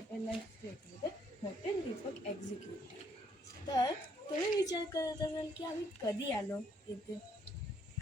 हॉटेलला स्टे केलं, hotel Deepak executive. तर तुम्ही विचार करत असाल की आम्ही कधी आलो इथे.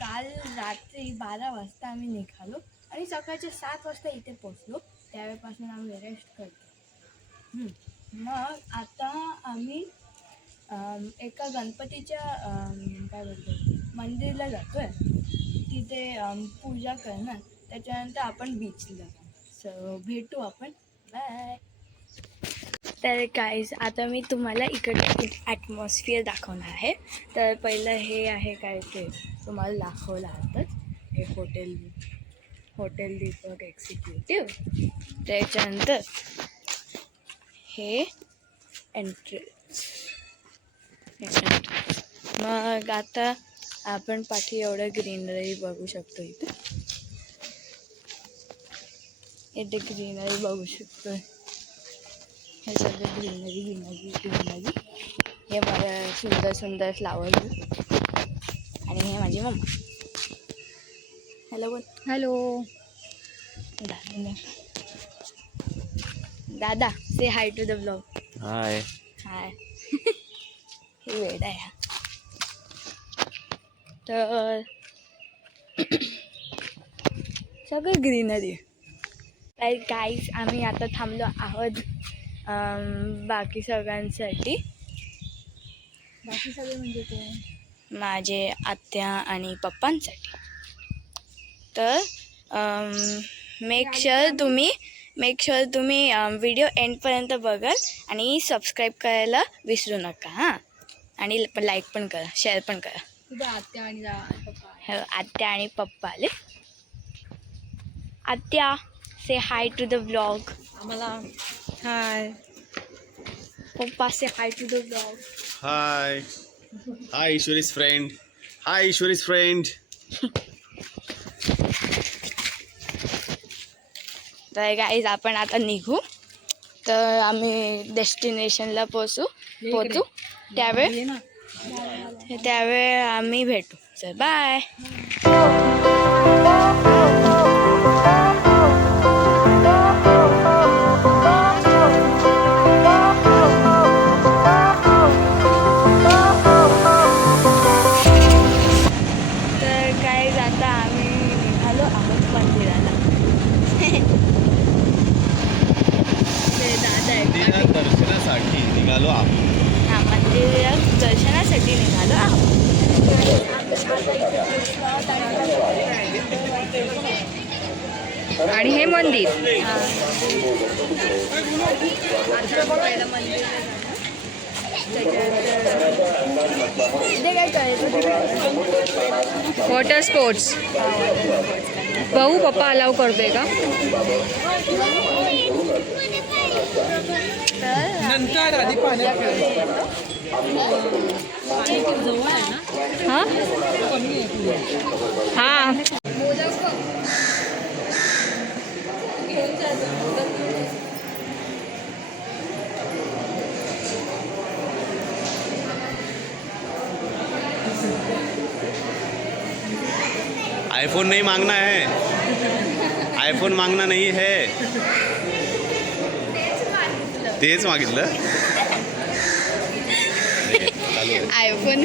काल रात्री 12 वाजता आम्ही निघालो आणि सकाळच्या 7 वाजता इथे पोचलो. त्यावेळेपासून आम्ही रेस्ट करतो. मग आता आम्ही एका गणपतीच्या काय बोलतो मंदिरला जातो आहे. तिथे पूजा करणार. त्याच्यानंतर आपण बीचला जाऊ. सो भेटू आपण. बाय. तर गाईज आता मी तुम्हाला इकडचं ॲटमॉस्फिअर दाखवणार आहे. तर पहिलं हे आहे काय ते तुम्हाला दाखवलं आताच. हे हॉटेल दीपक एक्झिक्युटिव्ह. त्याच्यानंतर हे एंट्रन्स. मग आता आपण पाठी एवढं ग्रीनरी बघू शकतो. इथे ग्रीनरी बघू शकतो. हे सगळं ग्रीनरी. हे मला सुंदर फ्लावर. आणि हे माझी मम्मा. हॅलो बोल. हॅलो दादा से हाय टू द ब्लॉग. हाय. हे वेड आहे. तर सगळं ग्रीनरी. तर गाईज आम्ही आता थांबलो आहोत बाकी सगळ्यांसाठी. बाकी सगळे म्हणजे ते माझे आत्या आणि पप्पांसाठी. तर मेक शुअर तुम्ही व्हिडिओ एंडपर्यंत बघाल आणि सबस्क्राईब करायला विसरू नका. हां, आणि लाईक पण करा, शेअर पण करा. तुझ्या आत्या आणि पप्पा. आत्या आणि पप्पा आले. आत्या से हाय टू द ब्लॉग. आम्हाला हाय. पप्पा से hi to the blog. Hi. Hi Ishwari's friend. तर गाईज आपण आता निघू. तर आम्ही डेस्टिनेशनला पोचू त्यावेळ आम्ही भेटू. चल बाय. तर गाईज आता आम्ही निघालो आहोत मंदिराला. दर्शनासाठी निघालो आहोत. हां, मंदिरात दर्शनासाठी निघालो आहोत. आणि हे मंदिर इथे काय करायचं. Water sports. भाऊ पप्पा अलाव करतोय का? नंतर आधी हां हां. आईफोन नहीं मांगना है. आईफोन मांगना नहीं है. तेच मागितलं. आयफोन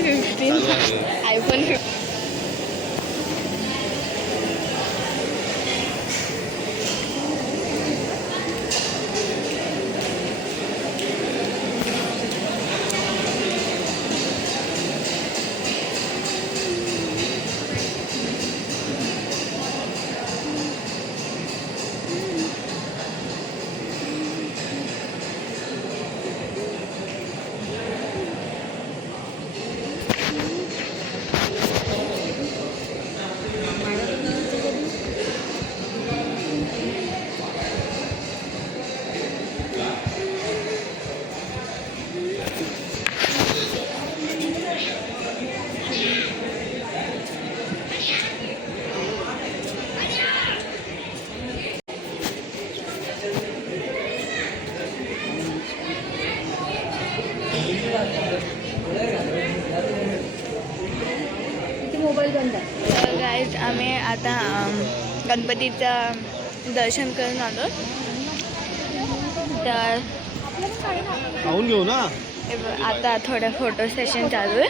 15. तर गाईज आम्ही आता गणपतीचं दर्शन करून आलो. तर खाऊन घेऊ ना. हे बघ, आता थोडं फोटो सेशन चालू आहे.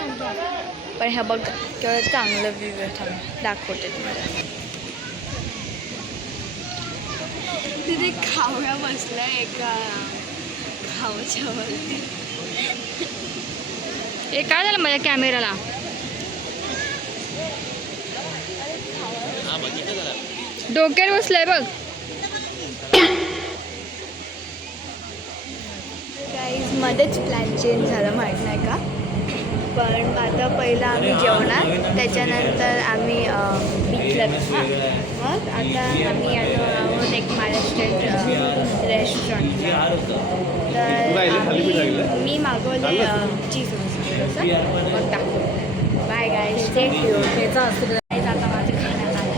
पण ह्या बघ केवढं चांगलं व्ह्यू आहे. थांब दाखवते तुम्हाला. तिथे खावळा बसलाय एका खाऊच्या वरती. हे काय झालं माझ्या कॅमेराला? हा बघितलं जरा. डोक्यावर बसलाय बघ. गाईज मध्येच प्लॅन चेंज झालं माहीत नाही का. पण आता पहिलं आम्ही जेवणार, त्याच्यानंतर आम्ही बीचला जाणार. मग आता आम्ही आलो आहोत एक महाराष्ट्रीयन रेस्टॉरंटला. तर मी मागवले चीज मग टाकू. Bye guys, stay tuned. आता माझं खाण्यात आलं.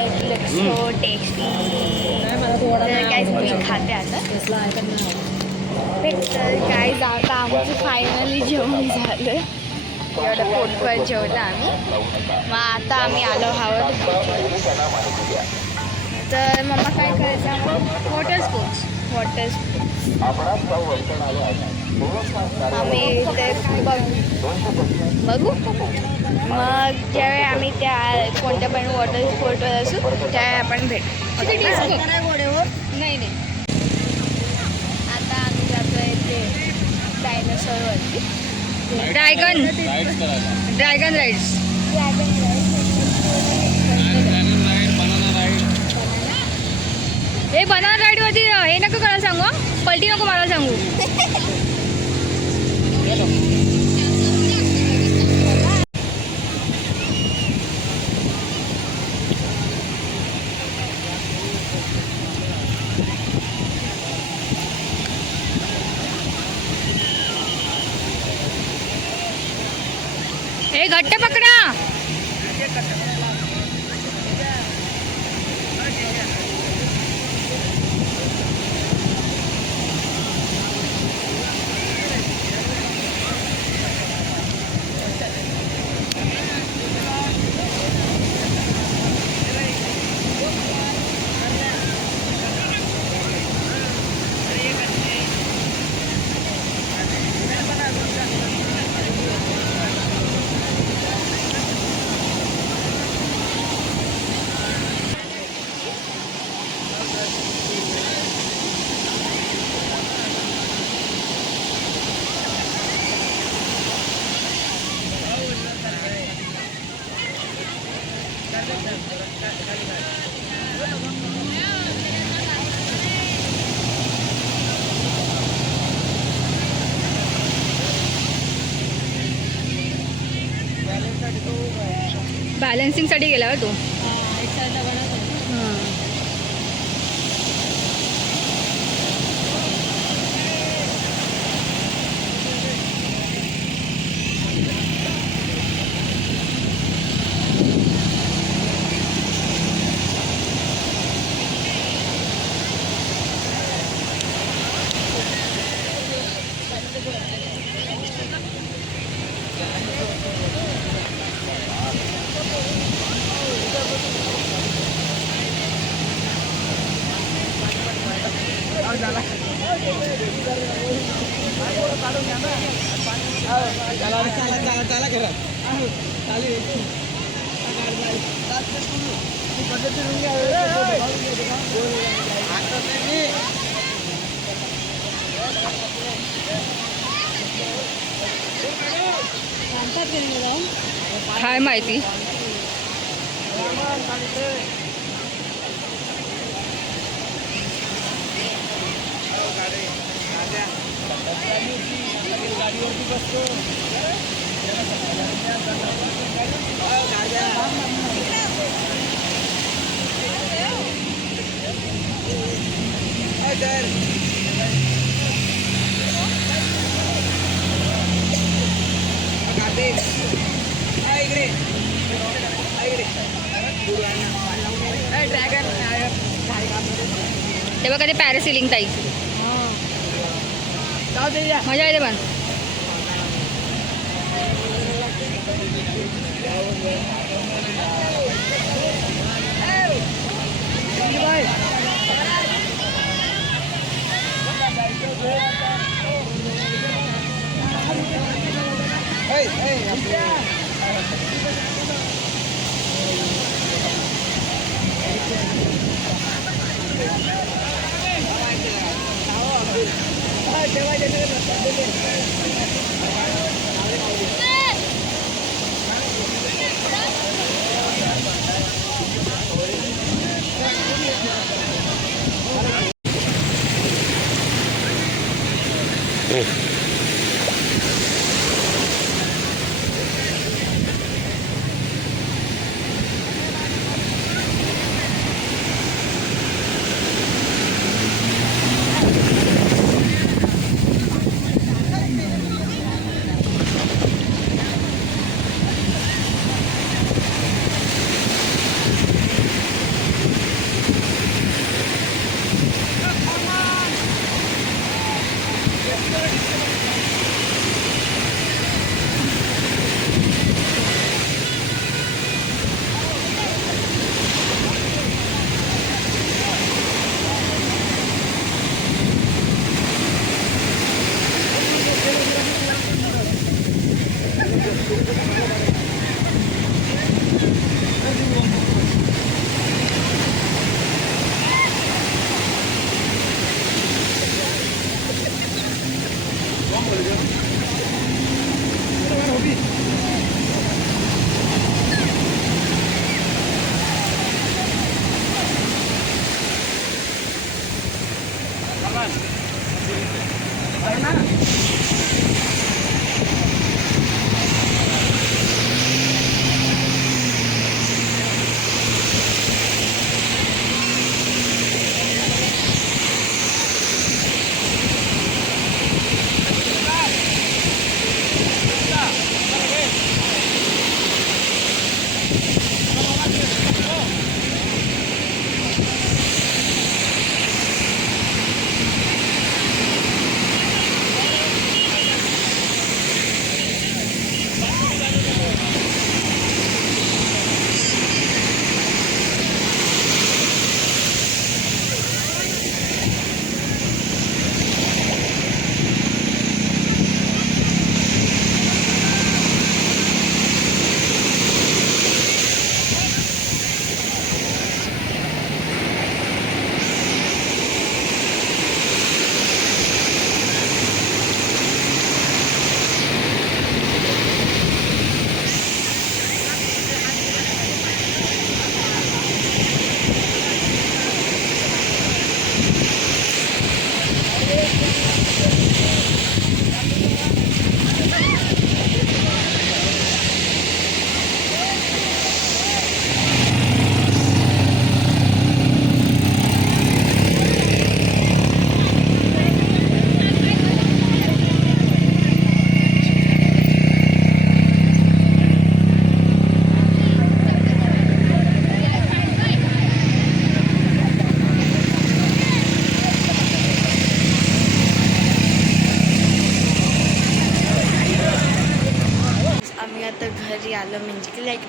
It looks so tasty. तर गाईज मी खाते आता. तर गाईज आता आमचं फायनली जेवण झालं. एवढं पोटभर जेवलं आम्ही. मग आता आम्ही आलो आहोत. तर मम्मा काय करायचं आम्हाला? Water sports. आम्ही ते बघू. मग ज्यावेळी आम्ही त्या कोणत्या पण वॉटर स्पोर्टवर असू त्यावेळी आपण भेटू. नाही नाही. आता आम्ही जातोय ते डायनोसॉरवरती. Dragon rides. हे बनाना राईड वरती हे नको करायला सांगू हं. पलटी नको मारायला सांगू. हे घट्ट पकडा. बॅलन्सिंगसाठी गेला तो. काय माहिती. ते बघा ते पॅरासिलिंग ताई. मजा येते पण.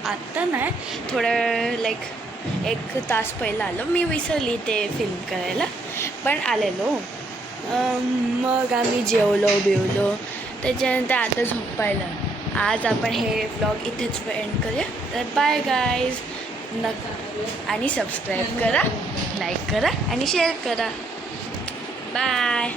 आत्ता नाही, थोडं लाईक 1 तास पहिला आलो. मी विसरली ते फिल्म करायला, पण आलेलो. मग आम्ही जेवलो बिवलो, त्याच्यानंतर आता झोपायला. आज आपण हे व्लॉग इथेच एंड करूया. तर बाय गाईज. नका आणि सबस्क्राईब करा, लाईक करा आणि शेअर करा. बाय.